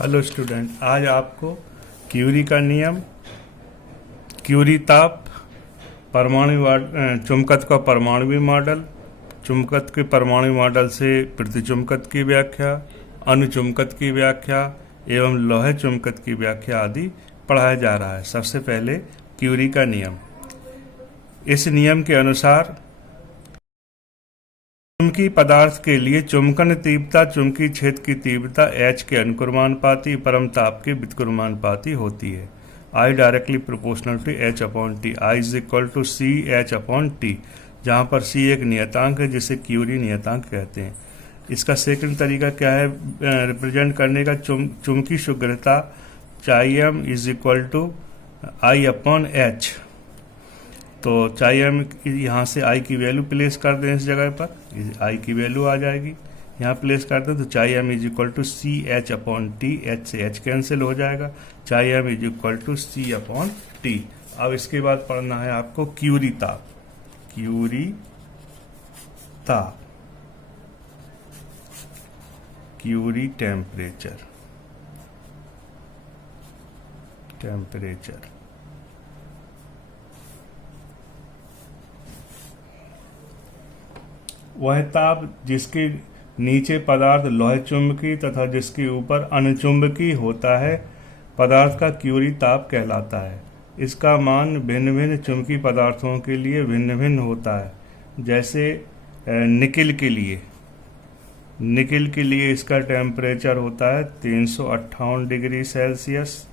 Hello student, आज आपको Curie का नियम, क्यूरी ताप, चुंबकत्व का परमाणु मॉडल, चुंबकत्व के परमाणु मॉडल से प्रतिचुंबकत्व की व्याख्या, अनुचुंबकत्व की व्याख्या एवं लौह चुंबकत्व की व्याख्या आदि पढ़ाया जा रहा है। सबसे पहले क्यूरी का नियम। इस नियम के अनुसार चुंबकीय पदार्थ के लिए चुंबकन तीव्रता चुंबकीय क्षेत्र की तीव्रता H के अनुक्रमानुपाती परम ताप के व्युत्क्रमानुपाती होती है। I directly proportional to H upon t. I is equal to c h upon t, जहाँ पर C एक नियतांक है जिसे क्यूरी नियतांक कहते हैं। इसका सेकंड तरीका क्या है रिप्रेजेंट करने का? चुंबकीय शीघ्रता चाई m is equal to I upon h. तो चाहे हम यहाँ से आई की वैल्यू प्लेस कर दें, इस जगह पर आई की वैल्यू आ जाएगी, यहाँ प्लेस कर दें तो चाहे m is equal to c h upon t, h से एच कैंसिल हो जाएगा, चाहे m is equal to c upon t. अब इसके बाद पढ़ना है आपको क्यूरी ताप। क्यूरी ताप, क्यूरी टेम्परेचर, टेम्परेचर वह ताप जिसके नीचे पदार्थ लौह चुंबकीय तथा जिसके ऊपर अनुचुंबकीय होता है पदार्थ का क्यूरी ताप कहलाता है। इसका मान भिन्न भिन्न चुंबकीय पदार्थों के लिए भिन्न भिन्न होता है। जैसे निकिल के लिए इसका टेम्परेचर होता है 358 डिग्री सेल्सियस,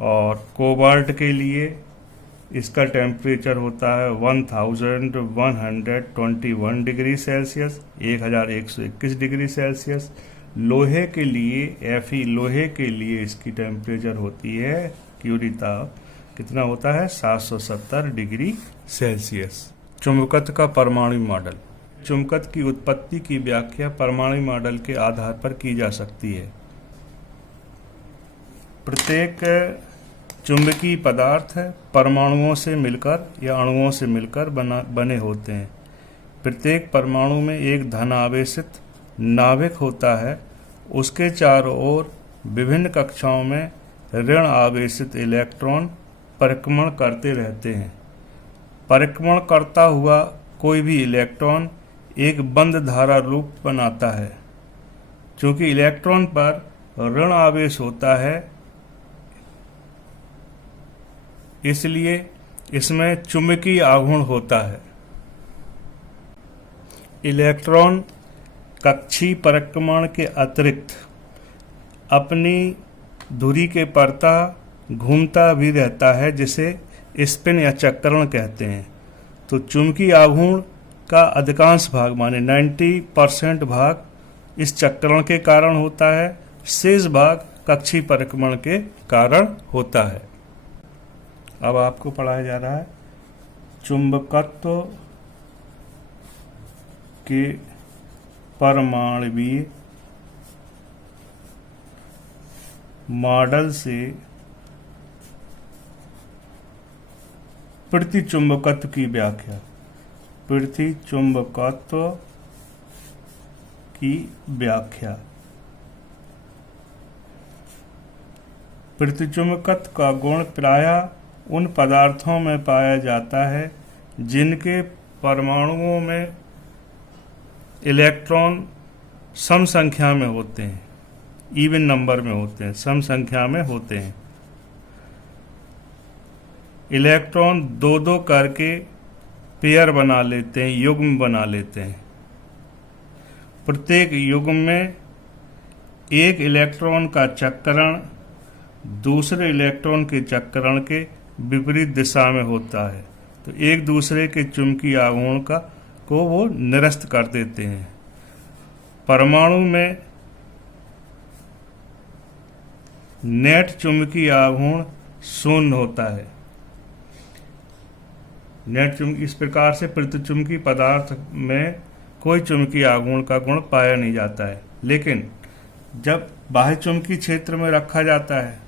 और कोबाल्ट के लिए इसका टेम्परेचर होता है 1121 डिग्री सेल्सियस, 1121 डिग्री सेल्सियस। लोहे के लिए लोहे के लिए इसकी टेम्परेचर होती है क्यूरी ताप कितना होता है 770 डिग्री सेल्सियस। चुंबकत्व का परमाणु मॉडल। चुंबकत्व की उत्पत्ति की व्याख्या परमाणु मॉडल के आधार पर की जा सकती है। प्रत्येक चुंबकीय पदार्थ परमाणुओं से मिलकर या अणुओं से मिलकर बने होते हैं। प्रत्येक परमाणु में एक धन आवेशित नाभिक होता है। उसके चारों ओर विभिन्न कक्षाओं में ऋण आवेशित इलेक्ट्रॉन परिक्रमण करते रहते हैं। परिक्रमण करता हुआ कोई भी इलेक्ट्रॉन एक बंद धारा रूप बनाता है। चूंकि इलेक्ट्रॉन पर ऋण आवेश होता है, इसलिए इसमें चुंबकीय आघूर्ण होता है। इलेक्ट्रॉन कक्षीय परिक्रमण के अतिरिक्त अपनी धुरी के परता घूमता भी रहता है, जिसे स्पिन या चक्रण कहते हैं। तो चुंबकीय आघूर्ण का अधिकांश भाग माने 90% भाग इस चक्रण के कारण होता है, शेष भाग कक्षीय परिक्रमण के कारण होता है। अब आपको पढ़ाया जा रहा है चुंबकत्व के परमाणुवीय मॉडल से प्रतिचुंबकत्व की व्याख्या। प्रतिचुंबकत्व की व्याख्या। प्रतिचुंबकत्व का गुण प्रायः उन पदार्थों में पाया जाता है जिनके परमाणुओं में इलेक्ट्रॉन सम संख्या में होते हैं, इवन नंबर में होते हैं, सम संख्या में होते हैं। इलेक्ट्रॉन दो दो करके पेयर बना लेते हैं, युग्म बना लेते हैं। प्रत्येक युग्म में एक इलेक्ट्रॉन का चक्रण दूसरे इलेक्ट्रॉन के चक्रण के विपरीत दिशा में होता है, तो एक दूसरे के चुंबकीय आघूर्ण को वो निरस्त कर देते हैं। परमाणु में नेट चुंबकीय आघूर्ण शून्य होता है। इस प्रकार से प्रतिचुंबकीय पदार्थ में कोई चुंबकीय आघूर्ण का गुण पाया नहीं जाता है। लेकिन जब बाह्य चुंबकीय क्षेत्र में रखा जाता है,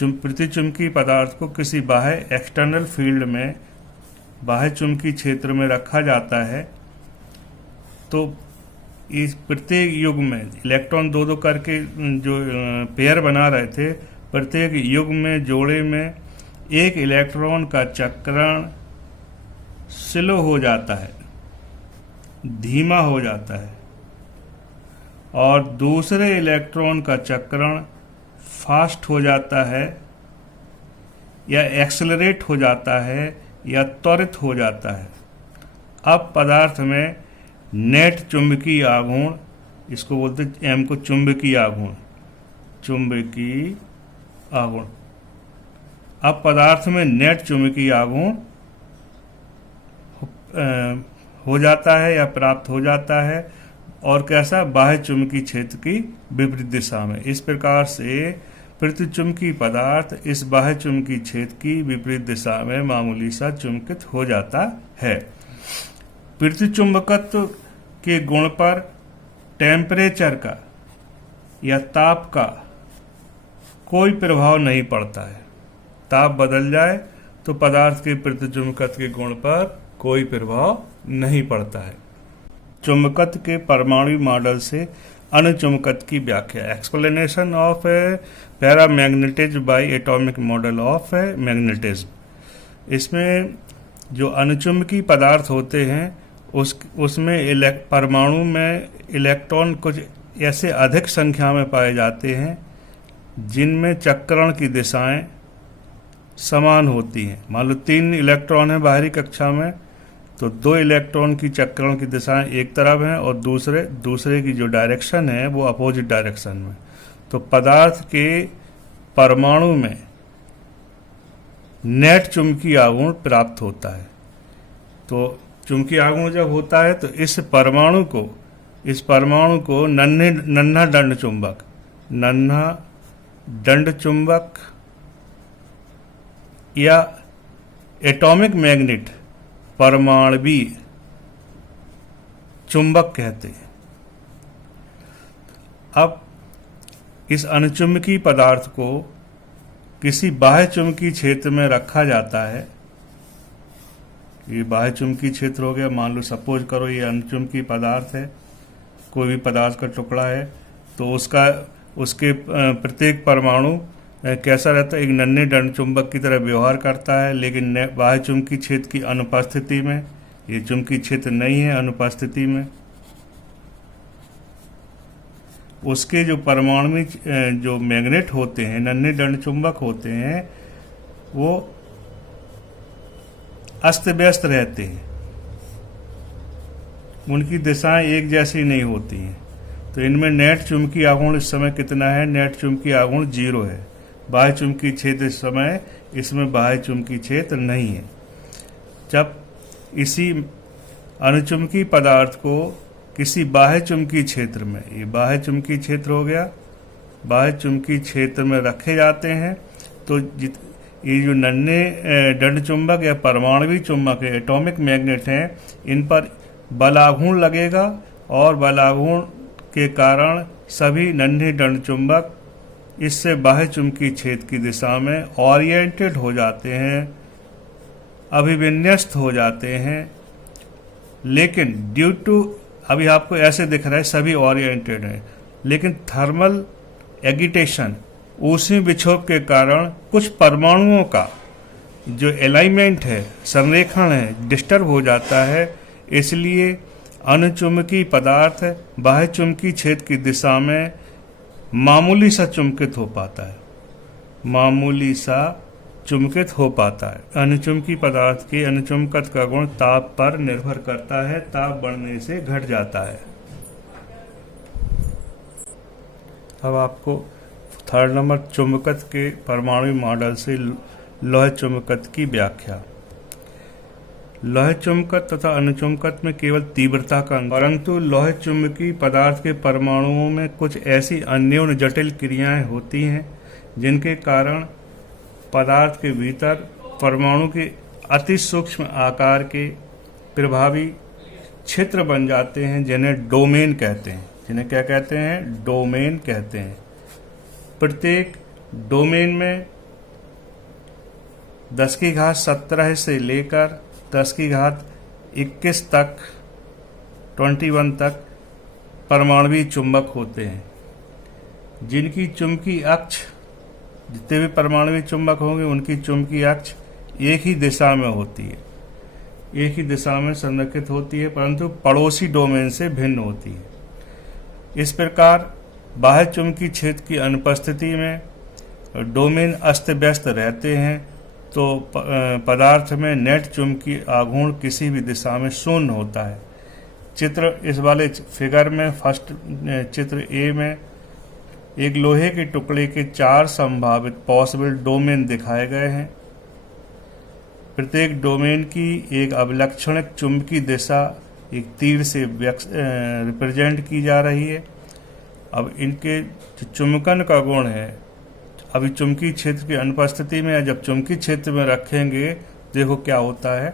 प्रतिचुंबकीय पदार्थ को किसी बाह्य एक्सटर्नल फील्ड में बाह्य चुंबकीय क्षेत्र में रखा जाता है, तो इस प्रत्येक युग में इलेक्ट्रॉन दो दो करके जो पेयर बना रहे थे, प्रत्येक युग में जोड़े में एक इलेक्ट्रॉन का चक्रण स्लो हो जाता है, धीमा हो जाता है, और दूसरे इलेक्ट्रॉन का चक्रण फास्ट हो जाता है या एक्सेलरेट हो जाता है या त्वरित हो जाता है। अब पदार्थ में नेट चुंबकीय आघूर्ण, इसको बोलते हैं एम को चुंबकीय आघूर्ण, चुंबकीय आघूर्ण। अब पदार्थ में नेट चुंबकीय आघूर्ण हो जाता है या प्राप्त हो जाता है, और कैसा, बाह्य चुंबकीय क्षेत्र की विपरीत दिशा में। इस प्रकार से प्रतिचुंबकीय पदार्थ इस बाह्य चुंबकीय क्षेत्र की विपरीत दिशा में मामूली सा चुंबकित हो जाता है। प्रतिचुंबकत्व के गुण पर टेम्परेचर का या ताप का कोई प्रभाव नहीं पड़ता है। ताप बदल जाए तो पदार्थ के प्रतिचुंबकत्व के गुण पर कोई प्रभाव नहीं पड़ता है। चुंबकत्व के परमाणु मॉडल से अणुचुंबकत्व की व्याख्या। Explanation of paramagnetism bye atomic model of magnetism. इसमें जो अणुचुंबकीय पदार्थ होते हैं उसमें परमाणु में इलेक्ट्रॉन कुछ ऐसे अधिक संख्या में पाए जाते हैं जिनमें चक्रण की दिशाएं समान होती हैं। मान लो 3 इलेक्ट्रॉन है बाहरी कक्षा में, तो 2 इलेक्ट्रॉन की चक्रण की दिशाएं एक तरफ हैं और दूसरे की जो डायरेक्शन है वो अपोजिट डायरेक्शन में। तो पदार्थ के परमाणु में नेट चुंबकीय आघूर्ण प्राप्त होता है। तो चुंबकीय आघूर्ण जब होता है तो इस परमाणु को नन्हा दंड चुंबक या एटॉमिक मैग्नेट, परमाणवीय चुंबक कहते हैं। अब इस अणुचुंबकीय पदार्थ को किसी बाह्य चुंबकीय क्षेत्र में रखा जाता है। ये बाह्य चुंबकीय क्षेत्र हो गया। मान लो सपोज करो ये अणुचुंबकीय पदार्थ है, कोई भी पदार्थ का टुकड़ा है, तो उसके प्रत्येक परमाणु कैसा रहता है, एक नन्हे दंड चुंबक की तरह व्यवहार करता है, लेकिन बाह्य चुंबकीय क्षेत्र की अनुपस्थिति में, ये चुंबकीय क्षेत्र नहीं है, अनुपस्थिति में उसके जो परमाणु जो मैग्नेट होते हैं, नन्हे दंड चुंबक होते हैं, वो अस्त व्यस्त रहते हैं, उनकी दिशाएं एक जैसी नहीं होती हैं। तो इनमें नेट चुंबकीय आघूर्ण इस समय कितना है, नेट चुंबकीय आघूर्ण 0 है। बाह्य चुंबकीय क्षेत्र इस समय, इसमें बाह्य चुंबकीय क्षेत्र नहीं है। जब इसी अणुचुंबकीय पदार्थ को किसी बाह्य चुंबकीय क्षेत्र में, ये बाह्य चुंबकीय क्षेत्र हो गया, बाह्य चुंबकीय क्षेत्र में रखे जाते हैं, तो ये जो नन्हे दंड चुंबक या परमाणुवीय चुंबक है, एटॉमिक मैग्नेट हैं, इन पर बलाघूर्ण लगेगा और बलाघूर्ण के कारण सभी नन्हे दंड चुंबक इससे बाह्य चुंबकीय क्षेत्र की दिशा में ओरिएंटेड हो जाते हैं, अभिविन्यस्त हो जाते हैं। लेकिन ड्यू टू, अभी आपको ऐसे दिख रहा है सभी ओरिएंटेड हैं, लेकिन थर्मल एगिटेशन, ऊष्मीय विक्षोभ के कारण कुछ परमाणुओं का जो अलाइनमेंट है, संरेखण है, डिस्टर्ब हो जाता है। इसलिए अणुचुंबकीय पदार्थ बाह्य चुंबकीय क्षेत्र की दिशा में मामूली सा चुंबकित हो पाता है, मामूली सा चुंबकित हो पाता है। अणुचुंबकीय पदार्थ के अणुचुंबकत्व का गुण ताप पर निर्भर करता है, ताप बढ़ने से घट जाता है। अब आपको 3rd नंबर, चुंबकत्व के परमाणु मॉडल से लौह चुंबकत्व की व्याख्या। लौह चुंबकत्व तथा अणुचुंबकत्व में केवल तीव्रता का अंतर, परंतु लौह चुंबकीय पदार्थ के परमाणुओं में कुछ ऐसी अन्योन्य जटिल क्रियाएं होती हैं जिनके कारण पदार्थ के भीतर परमाणु के अति सूक्ष्म आकार के प्रभावी क्षेत्र बन जाते हैं, जिन्हें डोमेन कहते हैं। जिन्हें क्या कहते हैं? डोमेन कहते हैं। प्रत्येक डोमेन में 10⁻17 से लेकर 10⁻21 तक, 21 तक परमाणुवीय चुंबक होते हैं, जिनकी चुंबकीय अक्ष, जितने भी परमाणुवीय चुंबक होंगे उनकी चुंबकीय अक्ष एक ही दिशा में होती है, एक ही दिशा में संरेखित होती है, परंतु पड़ोसी डोमेन से भिन्न होती है। इस प्रकार बाह्य चुंबकीय क्षेत्र की अनुपस्थिति में डोमेन अस्त व्यस्त रहते हैं, तो पदार्थ में नेट चुंबकीय आघूर्ण किसी भी दिशा में शून्य होता है। चित्र इस वाले फिगर में, फर्स्ट चित्र ए में एक लोहे के टुकड़े के 4 संभावित पॉसिबल डोमेन दिखाए गए हैं। प्रत्येक डोमेन की एक अभिलक्षणिक चुंबकीय दिशा एक तीर से रिप्रेजेंट की जा रही है। अब इनके जो चुंबकन का गुण है, अभी चुंबकीय क्षेत्र की अनुपस्थिति में, जब चुंबकीय क्षेत्र में रखेंगे देखो क्या होता है।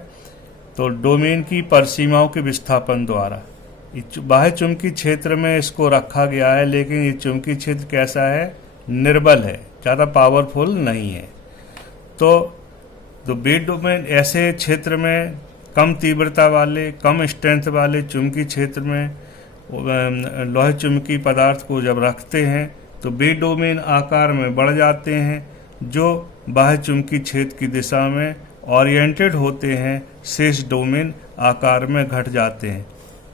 तो डोमेन की परिसीमाओं के विस्थापन द्वारा बाह्य चुंबकीय क्षेत्र में इसको रखा गया है, लेकिन ये चुंबकीय क्षेत्र कैसा है, निर्बल है, ज़्यादा पावरफुल नहीं है। तो बे डोमेन ऐसे क्षेत्र में कम तीव्रता वाले, कम स्ट्रेंथ वाले चुंबकीय क्षेत्र में लोहे चुंबकीय पदार्थ को जब रखते हैं तो बे डोमेन आकार में बढ़ जाते हैं, जो बाह्य चुंबकीय क्षेत्र की दिशा में ओरिएंटेड होते हैं, शेष डोमेन आकार में घट जाते हैं।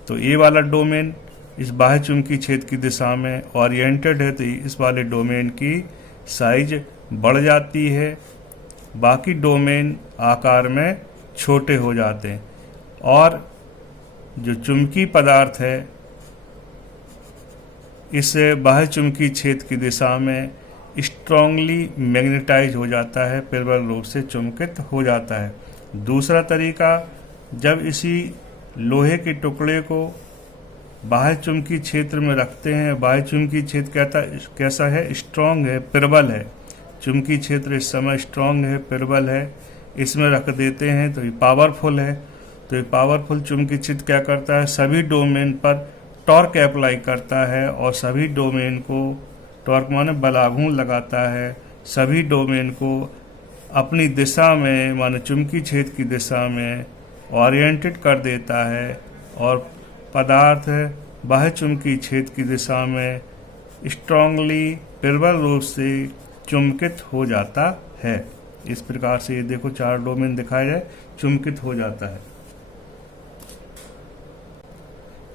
तो ये वाला डोमेन इस बाह्य चुंबकीय क्षेत्र की दिशा में ओरिएंटेड है, तो इस वाले डोमेन की साइज बढ़ जाती है, बाकी डोमेन आकार में छोटे हो जाते हैं। और जो चुंबकीय पदार्थ है इस बाह्य चुंबकीय क्षेत्र की दिशा में स्ट्रांगली मैग्नेटाइज हो जाता है, प्रबल रूप से चुंबकित हो जाता है। दूसरा तरीका, जब इसी लोहे के टुकड़े को बाह्य चुंबकीय क्षेत्र में रखते हैं, बाह्य चुंबकीय क्षेत्र कैसा है, स्ट्रांग है, प्रबल है, चुंबकीय क्षेत्र इस समय स्ट्रांग है, प्रबल है, इसमें रख देते हैं तो ये पावरफुल है। तो ये पावरफुल चुंबकीय क्षेत्र क्या करता है, सभी डोमेन पर टॉर्क अप्लाई करता है और सभी डोमेन को, टॉर्क माने बल आघूर्ण लगाता है, सभी डोमेन को अपनी दिशा में, माने चुंबकीय क्षेत्र की दिशा में ओरिएंटेड कर देता है और पदार्थ बाह्य चुंबकीय क्षेत्र की दिशा में स्ट्रांगली, प्रबल रूप से चुंबकित हो जाता है। इस प्रकार से ये देखो 4 डोमेन दिखाए जाए, चुंबकित हो जाता है।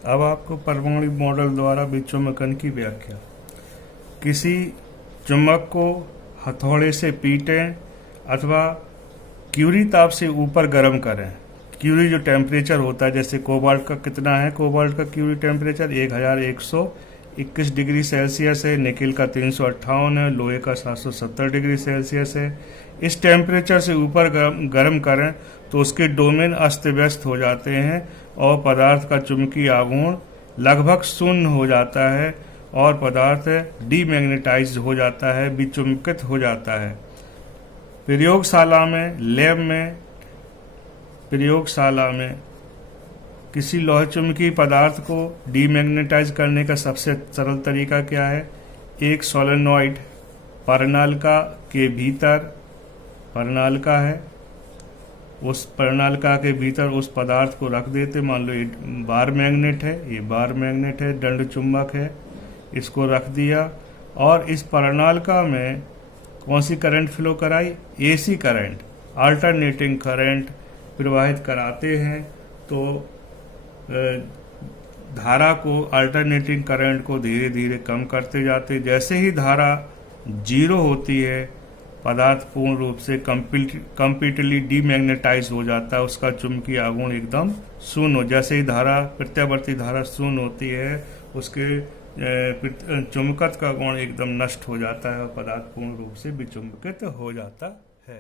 अब आपको परमाणु मॉडल द्वारा विचुंबकन की व्याख्या। किसी चुंबक को हथौड़े से पीटें अथवा क्यूरी ताप से ऊपर गर्म करें। क्यूरी जो टेम्परेचर होता है, जैसे कोबाल्ट का कितना है, कोबाल्ट का क्यूरी टेम्परेचर 1121 डिग्री सेल्सियस है, निकेल का 358 है, लोहे का 770 डिग्री सेल्सियस है। इस टेम्परेचर से ऊपर गर्म करें तो उसके डोमेन अस्त व्यस्त हो जाते हैं और पदार्थ का चुंबकीय आघूर्ण लगभग शून्य हो जाता है और पदार्थ डीमैग्नेटाइज्ड हो जाता है, विचुंबकित हो जाता है। प्रयोगशाला में, लैब में, प्रयोगशाला में किसी लोह चुंबकीय पदार्थ को डीमैग्नेटाइज करने का सबसे सरल तरीका क्या है, एक सोलेनॉइड परिनालिका के भीतर, परिनालिका है, उस परिनालिका के भीतर उस पदार्थ को रख देते। मान लो ये बार मैग्नेट है, ये बार मैग्नेट है, दंड चुंबक है, इसको रख दिया और इस परिनालिका में कौन सी करंट फ्लो कराई, एसी करंट, अल्टरनेटिंग करंट प्रवाहित कराते हैं। तो धारा को, अल्टरनेटिंग करंट को धीरे धीरे कम करते जाते। जैसे ही धारा 0 होती है, पदार्थ पूर्ण रूप से कंप्लीटली डीमैग्नेटाइज हो जाता है, उसका चुंबकीय आघूर्ण एकदम शून्य हो। जैसे ही धारा, प्रत्यावर्ती धारा शून्य होती है, उसके चुंबकत्व का गुण एकदम नष्ट हो जाता है और पदार्थ पूर्ण रूप से विचुंबकित हो जाता है।